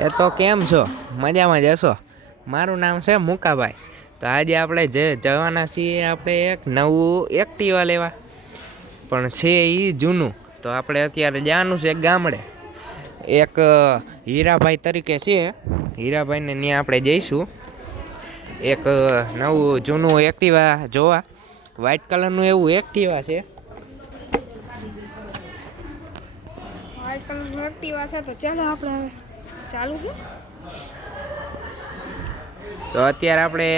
એ તો કેમ છો? મજામાં જ હશો? મારું નામ છે મુકાભાઈ. તો આજે આપણે જવાના છીએ આપણે એક નવું એક્ટિવા લેવા, પણ છે એ જૂનું. તો આપણે અત્યારે જવાનું છે ગામડે. એક હીરાભાઈ તરીકે છે, હીરાભાઈને ત્યાં આપણે જઈશું એક નવું જૂનું એક્ટિવા જોવા. વ્હાઇટ કલરનું એવું એક્ટિવા છે. વ્હાઇટ કલરનું એક્ટિવા છે તો ચાલો આપણે હવે ચાલુ છે. તો અત્યારે આપણે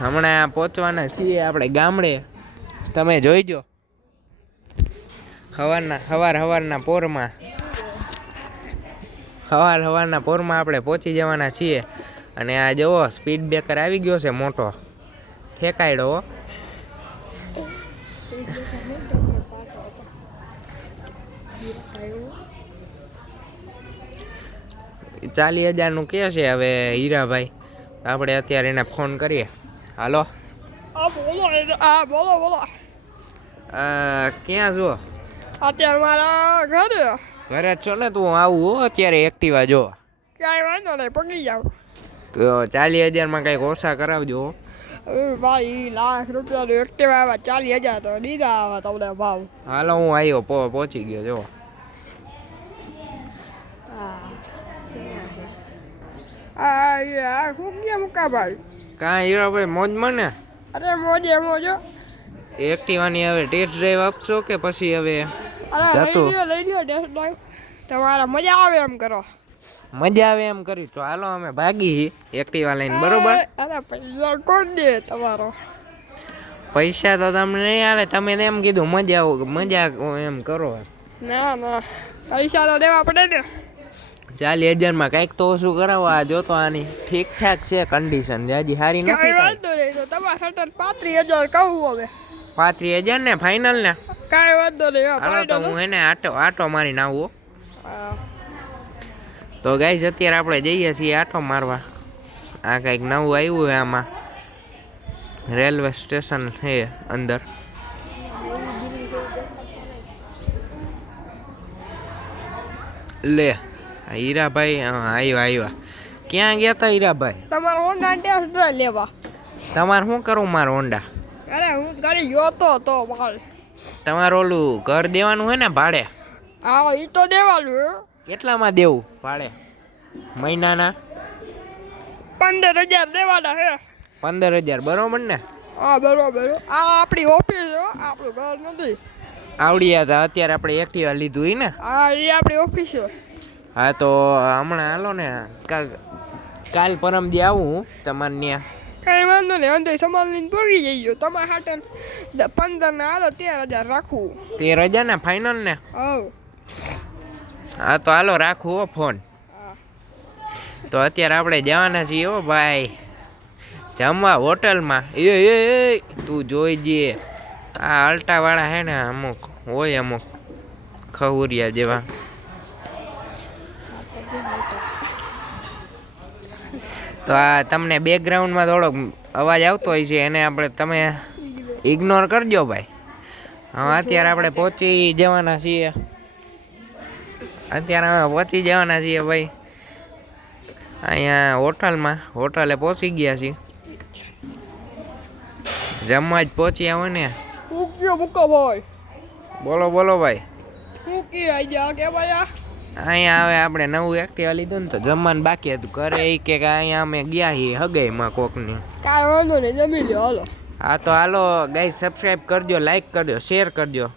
હમણાં પહોંચવાના છીએ આપણે ગામડે. તમે જોઈજો સવારના પોરમાં આપણે પહોંચી જવાના છીએ. અને આ જુઓ સ્પીડ બ્રેકર આવી ગયો છે મોટો, ઠેકાયડો. 40,000 કે છે હવે હીરાભાઈ. આપણે અત્યારે એને ફોન કરીએ. હાલો. બોલો. ક્યાં છો? અત્યારે મારા ઘરે જ છો ને? તું આવું અત્યારે એક્ટિવા જો. ક્યાંય વાંધો નહીં, પગી જાવ. તો 40,000 કંઈક ઓછા કરાવજો. ભાઈ ₹1,00,000 એક્ટિવા આવ્યા, 40,000 તો દીધા આવા તમને ભાવ. હાલો હું આવ્યો, પહોંચી ગયો જો. શું ગયા મુકાભાઈ? કાં હીરાભાઈ મોજમાં ને? અરે મોજો. એક્ટિવાની હવે ટેસ્ટ ડ્રાઈવ આપશો કે પછી હવે અરે જતું? લઈ લ્યો ટેસ્ટ ડ્રાઈવ. તમારા મજા આવે એમ કરો. મજા આવે એમ કરી તો હાલો અમે ભાગી એક્ટિવા લઈને, બરોબર? અરે પૈસા કોણ દે તમારો? પૈસા તો તમને નહીં આવે, તમે એમ કીધું મજા એમ કરો. ના પૈસા તો દેવા પડે ને. 40,000 કંઈક તો ઓછું કરાવો. આ જોતો આની ઠીકઠાક છે કન્ડિશન, હજી સારી નથી. કાંઈ વાંધો નહીં, તો તમારા સટર 35,000 કહું હવે. 35,000 ને ફાઇનલ ને? કાંઈ વાંધો નહીં. હાલો તો હું એને આટો મારીને આવું. તો ગાઈસ અત્યારે આપણે જઈએ છીએ આટો મારવા. આ કંઈક નવું આવ્યું છે આમાં, રેલવે સ્ટેશન છે અંદર. લે હીરાભાઈ આવ્યા. ક્યાં ગયા તા હીરાભાઈ? તમારો હોન્ડા ટેસ્ટ ડ્રાઈવ લેવા. તમારે શું કરવું મારો હોન્ડા? અરે હું ગાડી જોતો તો માલ. તમારું ઓલું ઘર દેવાનું હોય ને ભાડે? હા એ તો દેવાનું. કેટલામાં દેવું ભાડે મહિનાના? 15,000 દેવાના હે. 15,000 બરોબર ને? હા બરોબર. આ આપણી ઓફિસ છે, આપણું ઘર નથી. આવડ્યા હતા અત્યારે આપણે એક્ટિવા લીધું ઈ ને? હા એ આપણી ઓફિસ છે. હા તો હમણાં હાલો ને, કાલ પરમ દી આવું તમારે ત્યાં. કાંઈ વાંધો નહીં, અંદર સામાન લઈને પડી જઈજો. તમારા હાટલ 15 ને હાલો 13,000 રાખવું. 13,000 ને ફાઇનલ ને? હા તો હાલો રાખવું હો ફોન. તો અત્યારે આપણે જવાના છીએ હો ભાઈ જમવા હોટલમાં. એ તું જોઈજે, આ અલ્ટાવાળા હે ને અમુક ખહુરિયા જેવા. તો આ તમને બેકગ્રાઉન્ડમાં થોડોક અવાજ આવતો હોય છે, એને તમે ઇગ્નોર કરજો ભાઈ. હા અત્યારે આપણે પહોંચી જવાના છીએ ભાઈ અહીંયા હોટલે પહોંચી ગયા છીએ. જમવા જ પહોંચ્યા હોય ને. ભાઈ બોલો ભાઈ. અહીંયા હવે આપણે નવું એક્ટિવા લીધું ને તો જમવાનું બાકી હતું. ઘરે કે અહીંયા અમે ગયા છીએ હગાઈમાં કોકની. કાંઈ વાંધો નહીં, જમી લો હાલો. હા તો હાલો ગાઈસ, સબસ્ક્રાઈબ કરજો, લાઈક કરજો, શેર કરજો.